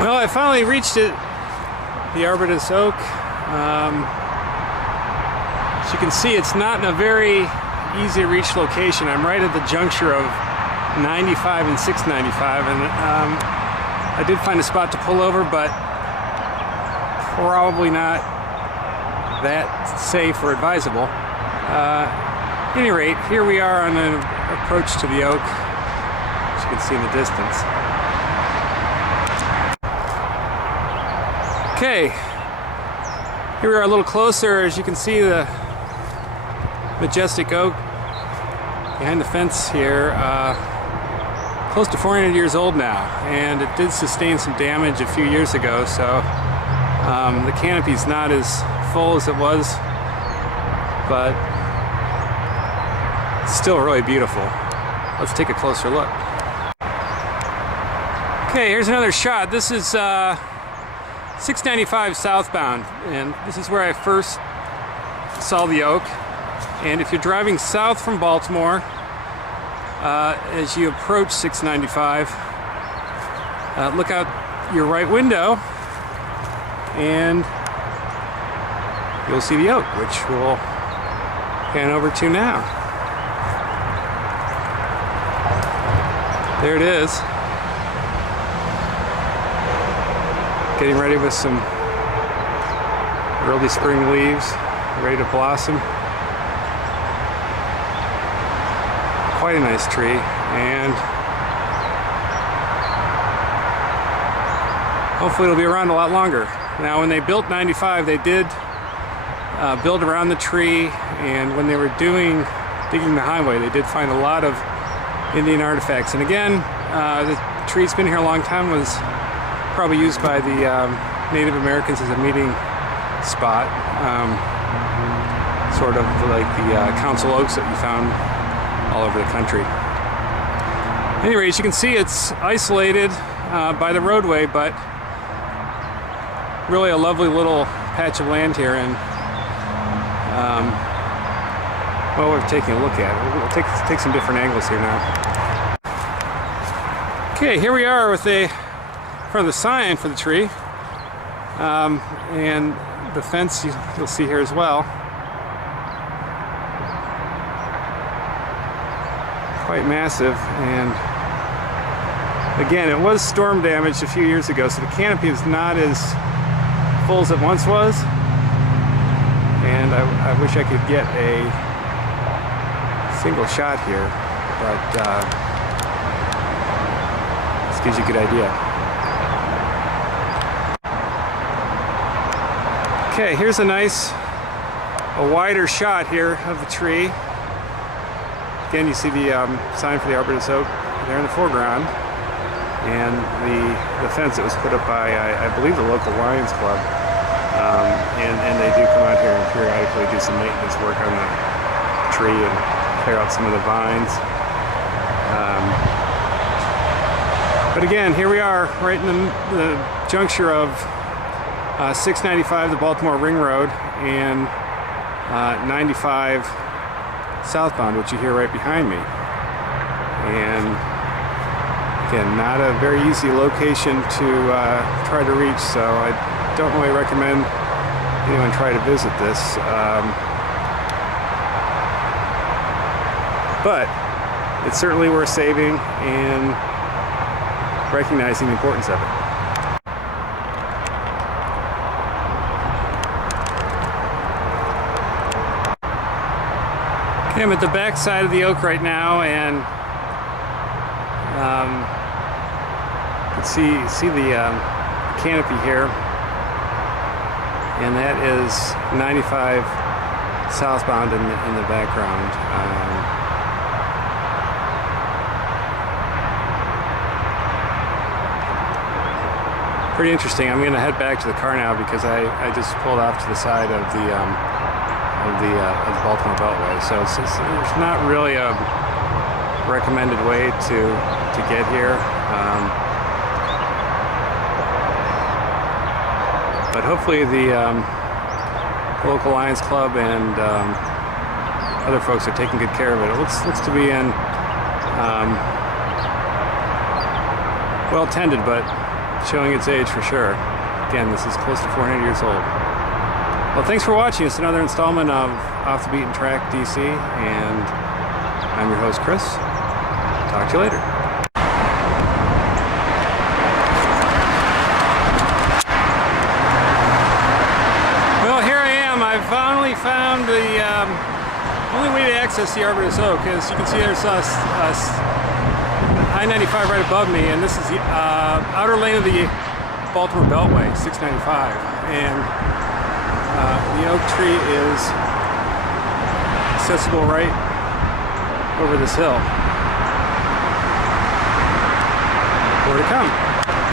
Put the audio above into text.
Well, I finally reached it, the Arbutus oak. As you can see, it's not in a very easy to reach location. I'm right at the juncture of 95 and 695, and I did find a spot to pull over, but probably not that safe or advisable. At any rate, here we are on an approach to the oak, as you can see in the distance. Okay, here we are a little closer. As you can see, the majestic oak behind the fence here, close to 400 years old now, and it did sustain some damage a few years ago, so the canopy's not as full as it was, but it's still really beautiful. Let's take a closer look. Okay, here's another shot. This is 695 southbound, and this is where I first saw the oak. And if you're driving south from Baltimore, as you approach 695, look out your right window and you'll see the oak, which we'll pan over to now. There it is. Getting ready with some early spring leaves, ready to blossom. Quite a nice tree, and hopefully it'll be around a lot longer. Now, when they built 95, they did build around the tree, and when they were digging the highway, they did find a lot of Indian artifacts. And again, the tree's been here a long time, was probably used by the Native Americans as a meeting spot, sort of like the council oaks that you found all over the country. Anyway, as you can see, it's isolated by the roadway, but really a lovely little patch of land here, and well, we're taking a look at it. We'll take some different angles here now. Okay, here we are with the front of the sign for the tree, and the fence you'll see here as well. Quite massive, and again, it was storm damaged a few years ago, so the canopy is not as full as it once was, and I wish I could get a single shot here, but this gives you a good idea. Okay, here's a wider shot here of the tree. Again, you see the sign for the Arbutus oak there in the foreground, and the fence that was put up by, I believe, the local Lions Club, and they do come out here and periodically do some maintenance work on the tree and clear out some of the vines. But again, here we are right in the juncture of 695, the Baltimore Ring Road, and 95 southbound, which you hear right behind me. And again, not a very easy location to try to reach, so I don't really recommend anyone try to visit this. But it's certainly worth saving and recognizing the importance of it. I'm at the back side of the oak right now, and you can see the canopy here, and that is 95 southbound in the background. Pretty interesting. I'm going to head back to the car now because I just pulled off to the side of the Baltimore Beltway, so it's not really a recommended way to get here, but hopefully the local Lions Club and other folks are taking good care of it. It looks to be in well tended, but showing its age for sure. Again, this is close to 400 years old. Well, thanks for watching. It's another installment of Off the Beaten Track DC, and I'm your host, Chris. Talk to you later. Well, here I am. I've finally found the only way to access the Arbutus Oak. As you can see, there's I-95 right above me, and this is the outer lane of the Baltimore Beltway, 695. And the oak tree is accessible right over this hill. More to come.